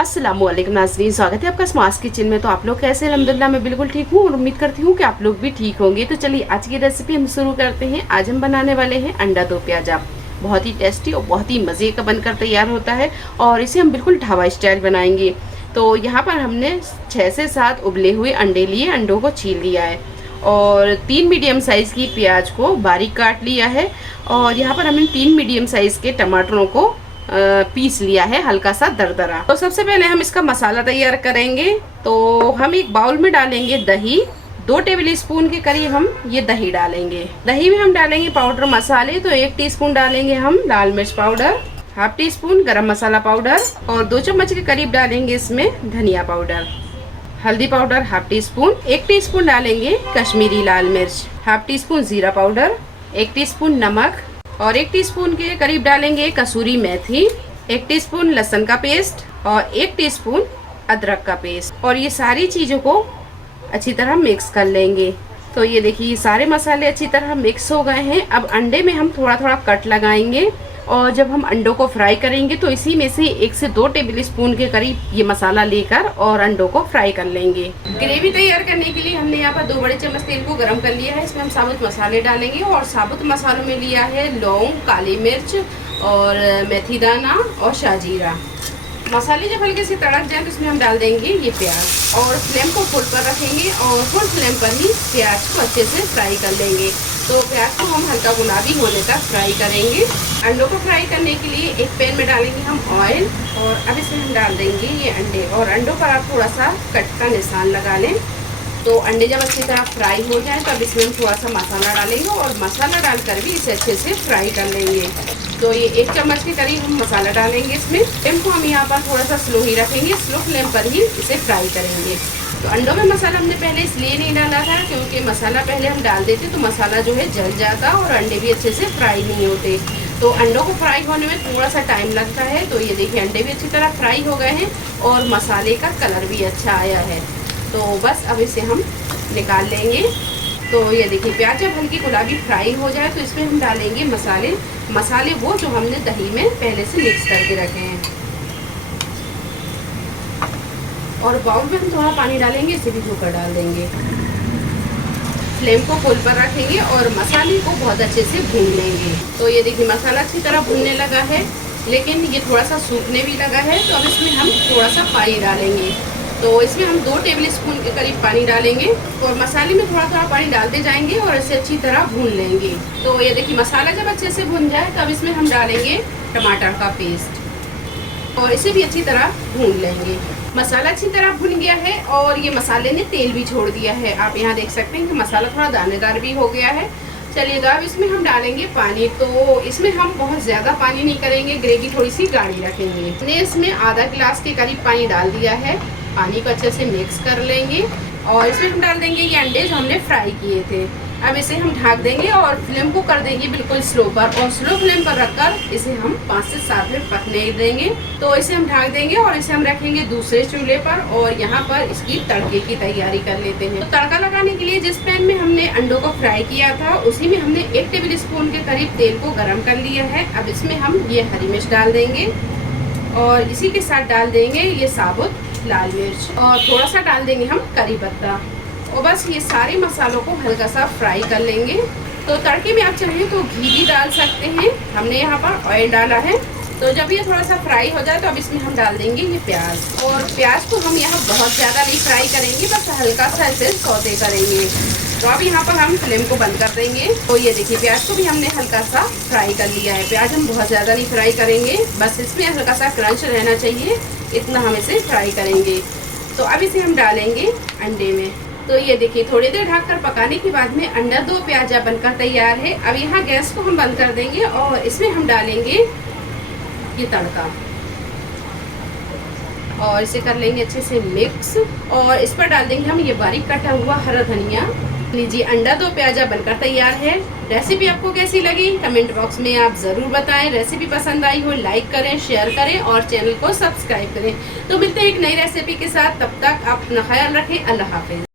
अस्सलामुअलैकुम नाज़रीन, स्वागत है आपका स्मार्ट किचन में। तो आप लोग कैसे हैं? अल्हम्दुलिल्लाह मैं बिल्कुल ठीक हूँ और उम्मीद करती हूँ कि आप लोग भी ठीक होंगे। तो चलिए आज की रेसिपी हम शुरू करते हैं। आज हम बनाने वाले हैं अंडा दो प्याजा। बहुत ही टेस्टी और बहुत ही मज़े का बनकर तैयार होता है और इसे हम बिल्कुल ढाबा स्टाइल बनाएंगे। तो यहाँ पर हमने 6 से 7 उबले हुए अंडे लिए, अंडों को छील लिया है और 3 मीडियम साइज़ की प्याज को बारीक काट लिया है और यहाँ पर हमने 3 मीडियम साइज़ के टमाटरों को पीस लिया है हल्का सा दरदरा। तो सबसे पहले हम इसका मसाला तैयार करेंगे। तो हम एक बाउल में डालेंगे दही, 2 टेबल स्पून के करीब हम ये दही डालेंगे। दही में हम डालेंगे पाउडर मसाले। तो 1 टीस्पून डालेंगे हम लाल मिर्च पाउडर, हाफ टी स्पून गरम मसाला पाउडर और 2 चम्मच के करीब डालेंगे इसमें धनिया पाउडर। हल्दी powder half tea spoon, 1 teaspoon डालेंगे कश्मीरी लाल मिर्च, हाफ टी स्पून जीरा पाउडर, 1 टीस्पून नमक और 1 टीस्पून के करीब डालेंगे कसूरी मेथी, 1 टीस्पून लहसुन का पेस्ट और 1 टीस्पून अदरक का पेस्ट। और ये सारी चीज़ों को अच्छी तरह मिक्स कर लेंगे। तो ये देखिए सारे मसाले अच्छी तरह मिक्स हो गए हैं। अब अंडे में हम थोड़ा थोड़ा कट लगाएंगे और जब हम अंडों को फ्राई करेंगे तो इसी में से 1 से 2 टेबल स्पून के करीब ये मसाला लेकर और अंडों को फ्राई कर लेंगे। ग्रेवी तैयार करने के लिए हमने यहाँ पर 2 बड़े चम्मच तेल को गरम कर लिया है। इसमें हम साबुत मसाले डालेंगे और साबुत मसालों में लिया है लौंग, काली मिर्च और मेथी दाना और शाजीरा। मसाले जब हल्के से तड़क जाए तो इसमें हम डाल देंगे ये प्याज और फ्लेम को फुल पर रखेंगे और फुल फ्लेम पर ही प्याज को अच्छे से फ्राई कर लेंगे। तो प्याज को हम हल्का गुलाबी होने तक फ्राई करेंगे। अंडों को फ्राई करने के लिए एक पैन में डालेंगे हम ऑयल और अब इसमें हम डाल देंगे ये अंडे और अंडों पर आप थोड़ा सा कट का निशान लगा लें। तो अंडे जब अच्छी तरह फ्राई हो जाए तो अब इसमें हम थोड़ा सा मसाला डालेंगे और मसाला डालकर भी इसे अच्छे से फ्राई कर लेंगे। तो ये 1 चम्मच के करीब हम मसाला डालेंगे इसमें। फ्लेम को हम यहाँ पर थोड़ा सा स्लो ही रखेंगे, स्लो फ्लेम पर ही इसे फ्राई करेंगे। तो अंडों में मसाला हमने पहले इसलिए नहीं डाला था क्योंकि मसाला पहले हम डाल देते तो मसाला जो है जल जाता और अंडे भी अच्छे से फ्राई नहीं होते। तो अंडों को फ्राई होने में थोड़ा सा टाइम लगता है। तो ये देखिए अंडे भी अच्छी तरह फ्राई हो गए हैं और मसाले का कलर भी अच्छा आया है। तो बस अब इसे हम निकाल लेंगे। तो ये देखिए प्याज जब हल्की गुलाबी फ्राई हो जाए तो इसमें हम डालेंगे मसाले वो जो हमने दही में पहले से मिक्स करके रखे हैं। और बाउल में हम थोड़ा पानी डालेंगे, इसे भी धोकर डाल देंगे। फ्लेम को फुल पर रखेंगे और मसाले को बहुत अच्छे से भून लेंगे। तो ये देखिए मसाला अच्छी तरह भूनने लगा है लेकिन ये थोड़ा सा सूखने भी लगा है। तो अब इसमें हम थोड़ा सा पानी डालेंगे। तो इसमें हम 2 टेबल स्पून के करीब पानी डालेंगे और मसाले में थोड़ा थोड़ा पानी डालते जाएंगे और इसे अच्छी तरह भून लेंगे। तो ये देखिए मसाला जब अच्छे से भून जाए तब इसमें हम डालेंगे टमाटर का पेस्ट और इसे भी अच्छी तरह भून लेंगे। मसाला अच्छी तरह भुन गया है और ये मसाले ने तेल भी छोड़ दिया है। आप यहाँ देख सकते हैं कि मसाला थोड़ा दानेदार भी हो गया है। चलिए अब इसमें हम डालेंगे पानी। तो इसमें हम बहुत ज़्यादा पानी नहीं करेंगे, ग्रेवी थोड़ी सी गाढ़ी रखेंगे। हमने इसमें आधा गिलास के करीब पानी डाल दिया है। पानी को अच्छे से मिक्स कर लेंगे और इसमें हम डाल देंगे ये अंडे जो हमने फ्राई किए थे। अब इसे हम ढक देंगे और फ्लेम को कर देंगे बिल्कुल स्लो पर और स्लो फ्लेम पर रखकर इसे हम 5 से 7 मिनट पकने देंगे। तो इसे हम ढक देंगे और इसे हम रखेंगे दूसरे चूल्हे पर और यहाँ पर इसकी तड़के की तैयारी कर लेते हैं। तो तड़का लगाने के लिए जिस पैन में हमने अंडों को फ्राई किया था उसी में हमने 1 टेबल स्पून के करीब तेल को गर्म कर लिया है। अब इसमें हम ये हरी मिर्च डाल देंगे और इसी के साथ डाल देंगे ये साबुत लाल मिर्च और थोड़ा सा डाल देंगे हम करी पत्ता और बस ये सारे मसालों को हल्का सा फ्राई कर लेंगे। तो तड़के में आप चाहें तो घी भी डाल सकते हैं, हमने यहाँ पर ऑयल डाला है। तो जब ये थोड़ा सा फ्राई हो जाए तो अब इसमें हम डाल देंगे ये प्याज और प्याज को हम यहाँ बहुत ज़्यादा नहीं फ्राई करेंगे, बस हल्का सा इसे सौते करेंगे। तो अब यहाँ पर हम फ्लेम को बंद कर देंगे। तो ये देखिए प्याज को भी हमने हल्का सा फ्राई कर लिया है। प्याज हम बहुत ज़्यादा नहीं फ्राई करेंगे, बस इसमें हल्का सा क्रंच रहना चाहिए, इतना हम इसे फ्राई करेंगे। तो अब इसे हम डालेंगे अंडे में। तो ये देखिए थोड़ी देर ढककर पकाने के बाद में अंडा दो प्याजा बनकर तैयार है। अब यहाँ गैस को हम बंद कर देंगे और इसमें हम डालेंगे ये तड़का और इसे कर लेंगे अच्छे से मिक्स और इस पर डाल देंगे हम ये बारीक कटा हुआ हरा धनिया। लीजिए अंडा दो प्याजा बनकर तैयार है। रेसिपी आपको कैसी लगी कमेंट बॉक्स में आप ज़रूर बताएं। रेसिपी पसंद आई हो लाइक करें, शेयर करें और चैनल को सब्सक्राइब करें। तो मिलते हैं एक नई रेसिपी के साथ, तब तक आप अपना ख्याल रखें। अल्लाह हाफिज़।